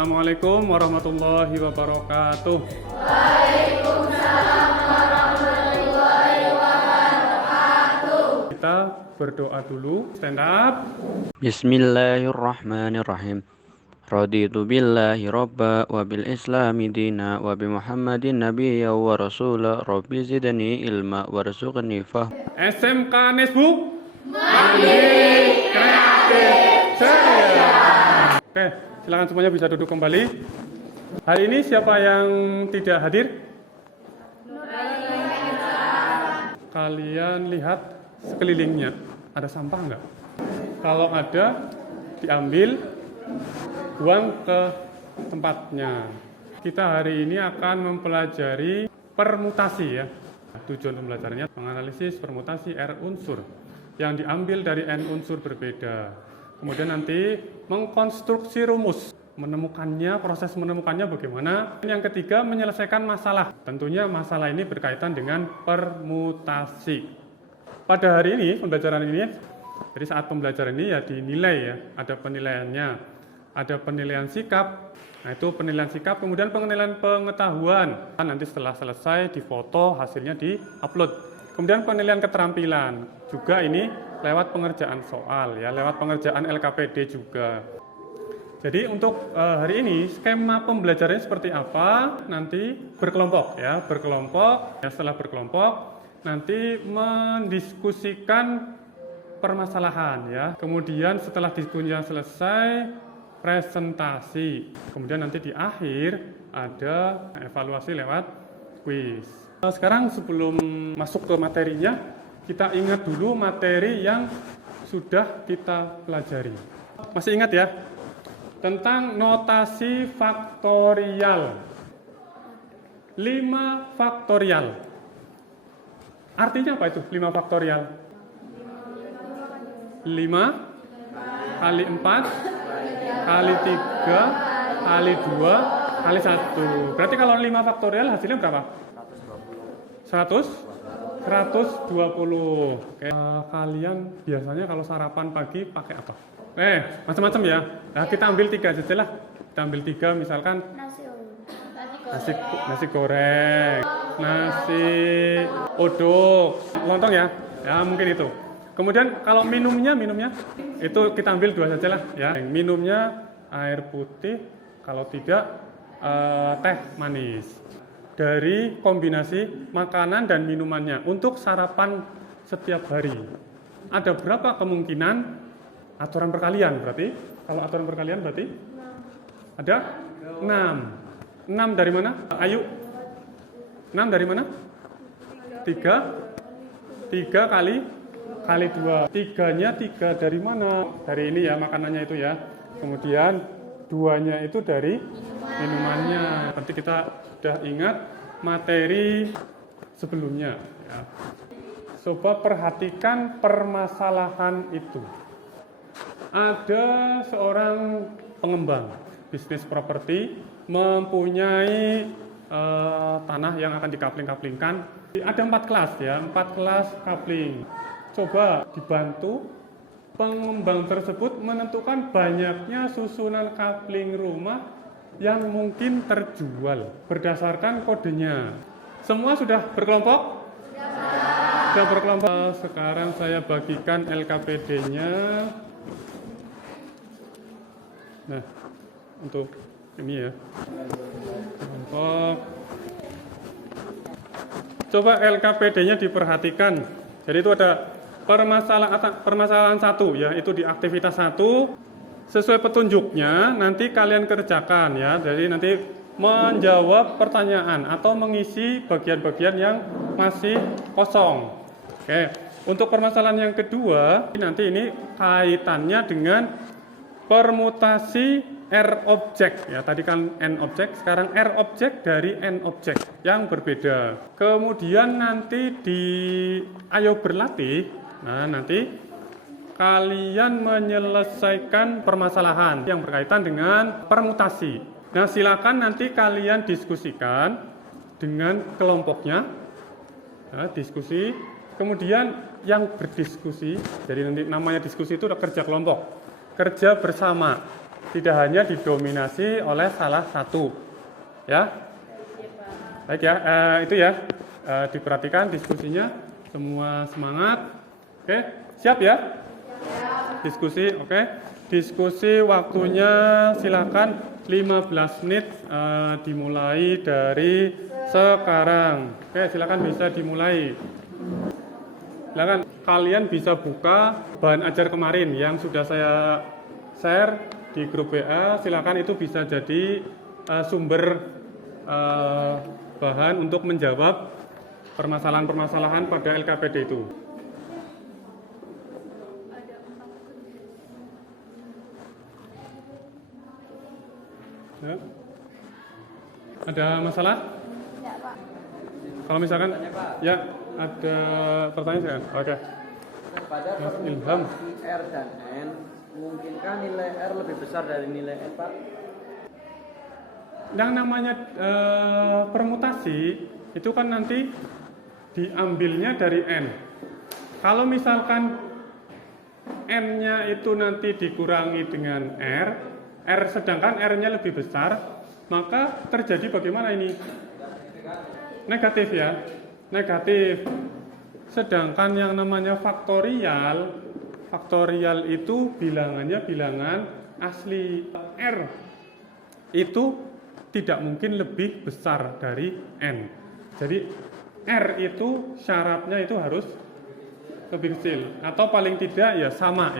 Assalamualaikum warahmatullahi wabarakatuh. Waalaikumsalam warahmatullahi wabarakatuh. Kita berdoa dulu. Stand up. Bismillahirrahmanirrahim. Raditu billahi robba wa bil islami dina wa bi muhammadin nabiyya wa rasula rabbi zidni ilma warzuqni fahm. SMK Nesbu Mandiri Kreatif Ceria. Oke, silakan semuanya bisa duduk kembali. Hari ini siapa yang tidak hadir? Kalian lihat sekelilingnya, ada sampah nggak? Kalau ada, diambil, buang ke tempatnya. Kita hari ini akan mempelajari permutasi ya. Tujuan pembelajarannya menganalisis permutasi R unsur yang diambil dari N unsur berbeda. Kemudian nanti mengkonstruksi rumus, menemukannya, proses menemukannya bagaimana. Yang ketiga, menyelesaikan masalah. Tentunya masalah ini berkaitan dengan permutasi. Pada hari ini, pembelajaran ini, jadi saat pembelajaran ini ya dinilai ya, ada penilaiannya. Ada penilaian sikap, nah itu penilaian sikap, kemudian penilaian pengetahuan. Nanti setelah selesai difoto, hasilnya di-upload. Kemudian penilaian keterampilan, juga ini lewat pengerjaan soal ya, lewat pengerjaan LKPD juga. Jadi untuk hari ini skema pembelajarannya seperti apa? Nanti berkelompok ya, berkelompok. Ya, setelah berkelompok nanti mendiskusikan permasalahan ya. Kemudian setelah diskusinya selesai, presentasi. Kemudian nanti di akhir ada evaluasi lewat kuis. Sekarang sebelum masuk ke materinya, kita ingat dulu materi yang sudah kita pelajari. Masih ingat ya? Tentang notasi faktorial. 5 faktorial. Artinya apa itu 5 faktorial? 5 kali 4 kali 3 kali 2 kali 1. Berarti kalau 5 faktorial hasilnya berapa? 120. Oke. Kalian biasanya kalau sarapan pagi pakai apa? Macam-macam ya. Nah, kita ambil 3 saja lah. Kita ambil 3 misalkan nasi goreng, nasi uduk, lontong ya. Ya, mungkin itu. Kemudian kalau minumnya itu kita ambil 2 saja lah ya. Minumnya air putih, kalau tidak teh manis. Dari kombinasi makanan dan minumannya untuk sarapan setiap hari. Ada berapa kemungkinan aturan perkalian berarti? Kalau aturan perkalian berarti ada 6. 6 dari mana? Ayu. 6 dari mana? 3 kali 2. 3-nya 3 dari mana? Dari ini ya, makanannya itu ya. Kemudian 2-nya itu dari minumannya. Nanti kita sudah ingat materi sebelumnya ya. Coba perhatikan permasalahan itu. Ada seorang pengembang bisnis properti mempunyai tanah yang akan dikapling-kaplingkan. Ada 4 kelas ya, 4 kelas kapling. Coba dibantu pengembang tersebut menentukan banyaknya susunan kapling rumah yang mungkin terjual berdasarkan kodenya. Semua sudah berkelompok? Sudah berkelompok. Sekarang saya bagikan LKPD-nya. Nah, untuk ini ya. Kelompok. Coba LKPD-nya diperhatikan. Jadi itu ada permasalahan 1 ya, itu di aktivitas 1 sesuai petunjuknya nanti kalian kerjakan ya. Jadi nanti menjawab pertanyaan atau mengisi bagian-bagian yang masih kosong. Oke, untuk permasalahan yang kedua nanti ini kaitannya dengan permutasi R objek ya. Tadi kan N objek, sekarang R objek dari N objek yang berbeda. Kemudian nanti di ayo berlatih. Nah, nanti kalian menyelesaikan permasalahan yang berkaitan dengan permutasi. Nah, silakan nanti kalian diskusikan dengan kelompoknya. Nah, diskusi. Kemudian yang berdiskusi, jadi nanti namanya diskusi itu udah kerja kelompok, kerja bersama. tidak hanya didominasi oleh salah satu. Ya. Baik ya, itu ya. Diperhatikan diskusinya, semua semangat. Oke, siap ya? Diskusi, oke. Diskusi waktunya silakan 15 menit dimulai dari sekarang. Oke, silakan bisa dimulai. Silakan kalian bisa buka bahan ajar kemarin yang sudah saya share di grup WA. Silakan itu bisa jadi sumber bahan untuk menjawab permasalahan-permasalahan pada LKPD itu. Ya. Ada masalah? Ya, Pak. Kalau misalkan, ya ada pertanyaan saya. Oke. Pada Mas Ilham. permutasi R dan N, mungkinkah nilai R lebih besar dari nilai N, Pak? Yang namanya permutasi itu kan nanti diambilnya dari N. Kalau misalkan N-nya itu nanti dikurangi dengan R sedangkan R-nya lebih besar, maka terjadi bagaimana ini? Negatif ya, negatif. Sedangkan yang namanya faktorial itu bilangannya bilangan asli. R itu tidak mungkin lebih besar dari N. Jadi R itu syaratnya itu harus lebih kecil atau paling tidak ya sama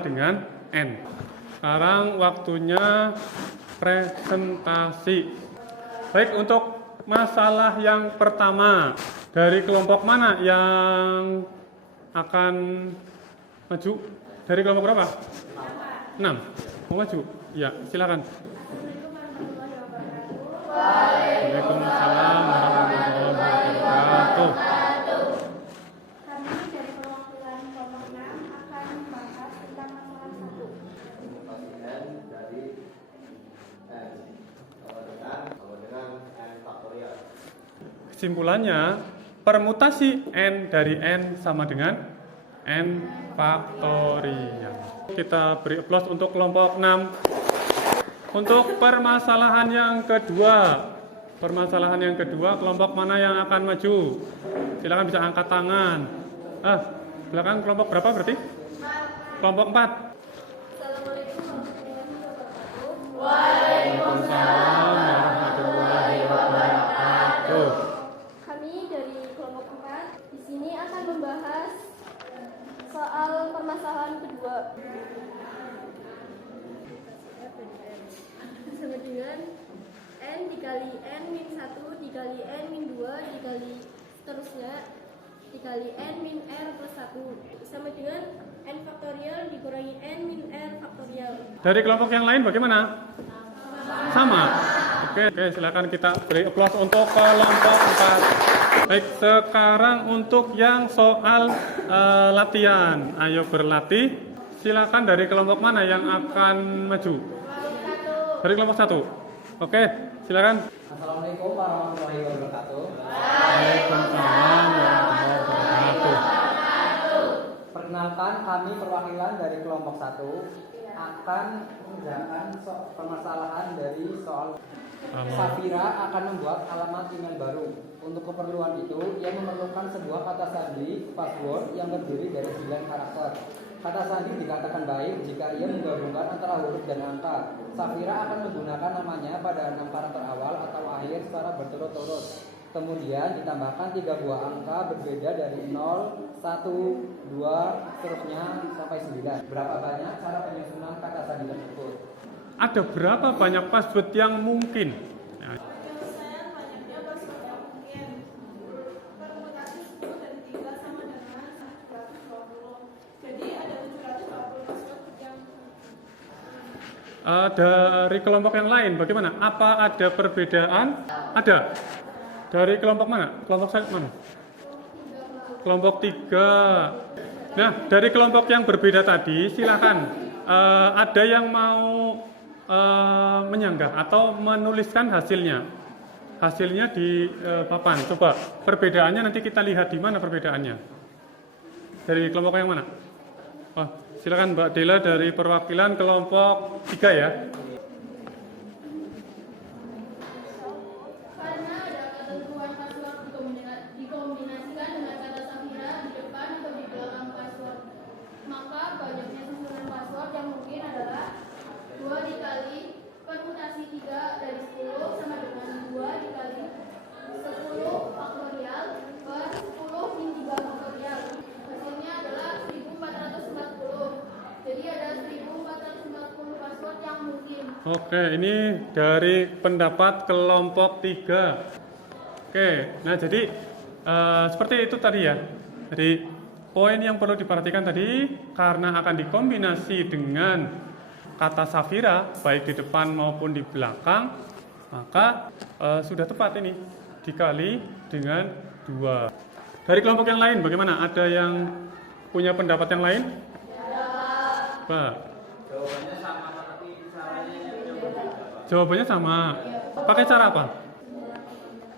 dengan N. Sekarang waktunya presentasi. Baik, untuk masalah yang pertama, dari kelompok mana yang akan maju? Dari kelompok berapa? 6. Mau maju? Ya, silakan. Waalaikumsalam warahmatullahi wabarakatuh. Kami dari perwakilan kelompok 6 akan membahas tentang masalah 1. Kesimpulannya, permutasi N dari N sama dengan N faktorial. Kita beri aplaus untuk kelompok 6. Untuk permasalahan yang kedua, kelompok mana yang akan maju? Silakan bisa angkat tangan. Belakang kelompok berapa berarti? Kelompok 4. Waalaikumsalam warahmatullahi wabarakatuh. Kami dari kelompok 4 di sini akan membahas soal permasalahan kedua. Sama dengan N dikali N min 1 dikali N min 2 dikali seterusnya dikali N min R plus 1 sama dengan N faktorial dikurangi N min R faktorial. Dari kelompok yang lain bagaimana? Sama. Oke, silakan kita beri aplaus untuk kelompok 4. Baik, sekarang untuk yang soal latihan. Ayo berlatih. Silakan dari kelompok mana yang akan maju? Dari kelompok 1. Oke, silakan. Assalamualaikum warahmatullahi wabarakatuh. Waalaikumsalam warahmatullahi wabarakatuh. Perkenalkan, kami perwakilan dari kelompok 1 akan mengerjakan permasalahan dari soal Safira akan membuat alamat email baru. Untuk keperluan itu, ia memerlukan sebuah kata sandi password yang terdiri dari 9 karakter. Kata sandi dikatakan baik jika ia menggabungkan antara huruf dan angka. Safira akan menggunakan namanya pada 6 karakter awal atau akhir secara berturut-turut. Kemudian ditambahkan 3 buah angka berbeda dari 0, 1, 2, seterusnya sampai 9. Berapa banyak cara penyusunan kata sandi tersebut? Ada berapa banyak password yang mungkin? Penyelesaian banyaknya password yang mungkin. Permutasi 10 dan 3 sama dengan 720. Jadi ada 720 password yang Dari kelompok yang lain bagaimana? Apa ada perbedaan? Ada. Dari kelompok mana? Kelompok saya mana? Kelompok 3. Nah, dari kelompok yang berbeda tadi, silakan. Ada yang mau menyanggah atau menuliskan hasilnya. Hasilnya di papan. Coba perbedaannya nanti kita lihat di mana perbedaannya. Dari kelompok yang mana? Silakan Mbak Dela dari perwakilan kelompok 3 ya. Karena ada ketentuan password dikombinasikan dengan kata Safira di depan atau di belakang password, maka banyaknya susunan password yang mungkin adalah 2 dikali permutasi 3 dari 10 sama dengan 2 dikali 10 faktorial per 10 min 3 faktorial. Hasilnya adalah 1440. Jadi ada 1440 password yang mungkin. Oke, ini dari pendapat kelompok 3. Oke, nah jadi seperti itu tadi ya. Jadi poin yang perlu diperhatikan tadi, karena akan dikombinasi dengan kata Safira baik di depan maupun di belakang, maka sudah tepat ini dikali dengan 2. Dari kelompok yang lain bagaimana? Ada yang punya pendapat yang lain? Pak. Jawabannya sama. Pakai cara apa?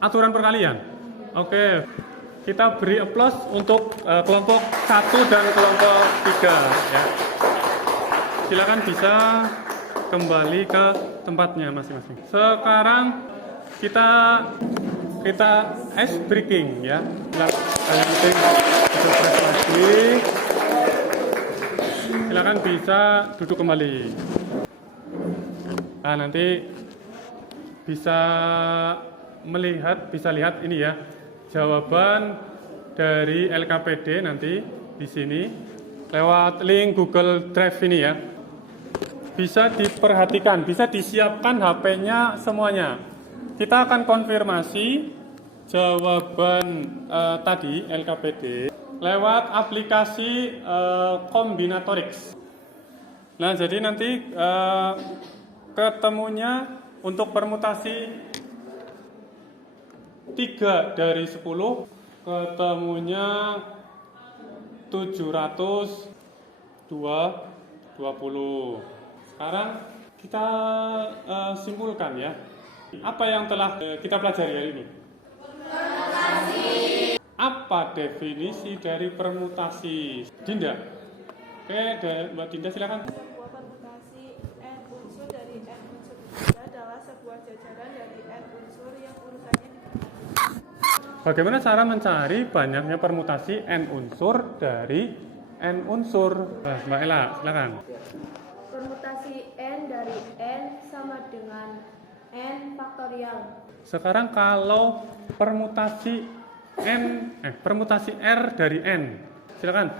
Aturan perkalian. Oke. Kita beri aplaus untuk kelompok 1 dan kelompok 3 ya. Silakan bisa kembali ke tempatnya masing-masing. Sekarang kita ice breaking ya. Yang penting bisa press lagi. Silakan bisa duduk kembali. Nah, nanti bisa lihat ini ya, jawaban dari LKPD nanti di sini lewat link Google Drive ini ya. Bisa diperhatikan, bisa disiapkan HP-nya semuanya. Kita akan konfirmasi jawaban tadi LKPD lewat aplikasi Combinatorix. Nah, jadi nanti ketemunya untuk permutasi 3 dari 10 ketemunya 720. Sekarang kita simpulkan ya. Apa yang telah kita pelajari hari ini? Permutasi. Apa definisi dari permutasi? Dinda. Oke, Mbak Dinda silakan. Sebuah permutasi n unsur dari n unsur ketiga adalah sebuah jajaran dari n unsur yang urutannya diketahui. Bagaimana cara mencari banyaknya permutasi n unsur dari n unsur? Mbak Ella, silakan. Permutasi n dari n sama dengan n faktorial. Sekarang kalau permutasi permutasi R dari N. Silakan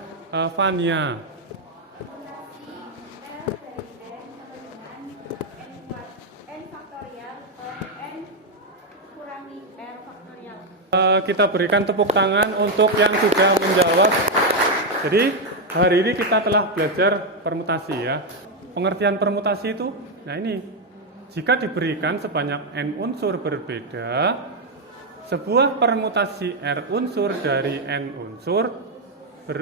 Fania. Permutasi r dari n sama dengan n faktorial per n kurangi r faktorial. Kita berikan tepuk tangan untuk yang sudah menjawab. Jadi hari ini kita telah belajar permutasi ya. Pengertian permutasi itu, nah ini, jika diberikan sebanyak n unsur berbeda, sebuah permutasi R unsur dari N unsur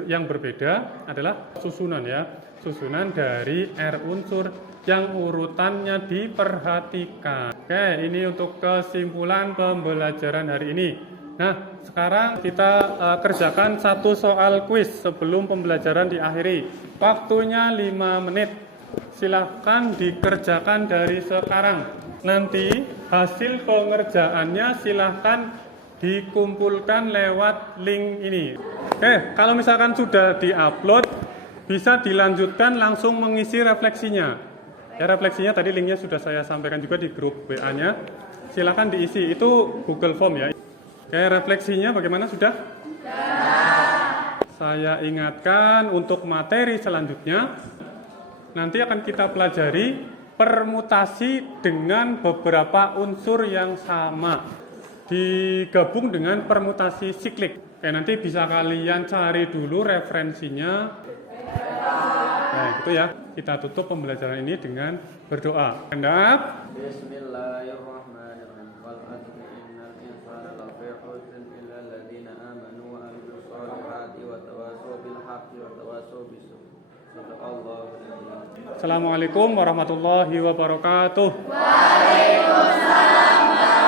yang berbeda adalah susunan ya. Susunan dari R unsur yang urutannya diperhatikan. Oke, ini untuk kesimpulan pembelajaran hari ini. Nah, sekarang kita kerjakan satu soal kuis sebelum pembelajaran diakhiri. Waktunya 5 menit. Silahkan dikerjakan dari sekarang. Nanti hasil pengerjaannya silahkan dikumpulkan lewat link ini. Oke, kalau misalkan sudah diupload, bisa dilanjutkan langsung mengisi refleksinya. Ya, refleksinya tadi linknya sudah saya sampaikan juga di grup WA-nya. Silahkan diisi, itu Google Form ya. Oke, refleksinya bagaimana sudah? Saya ingatkan untuk materi selanjutnya, nanti akan kita pelajari permutasi dengan beberapa unsur yang sama digabung dengan permutasi siklik. Oke, nanti bisa kalian cari dulu referensinya. Nah, itu ya. Kita tutup pembelajaran ini dengan berdoa. Handap. Bismillahirrahmanirrahim. Wal 'asri innal insana lafi khusrin illa alladziina aamanu wa 'amilus shalihati wa tawassaw bil haqqi wa tawassaw bis sabr. Assalamualaikum warahmatullahi wabarakatuh. Waalaikumsalam.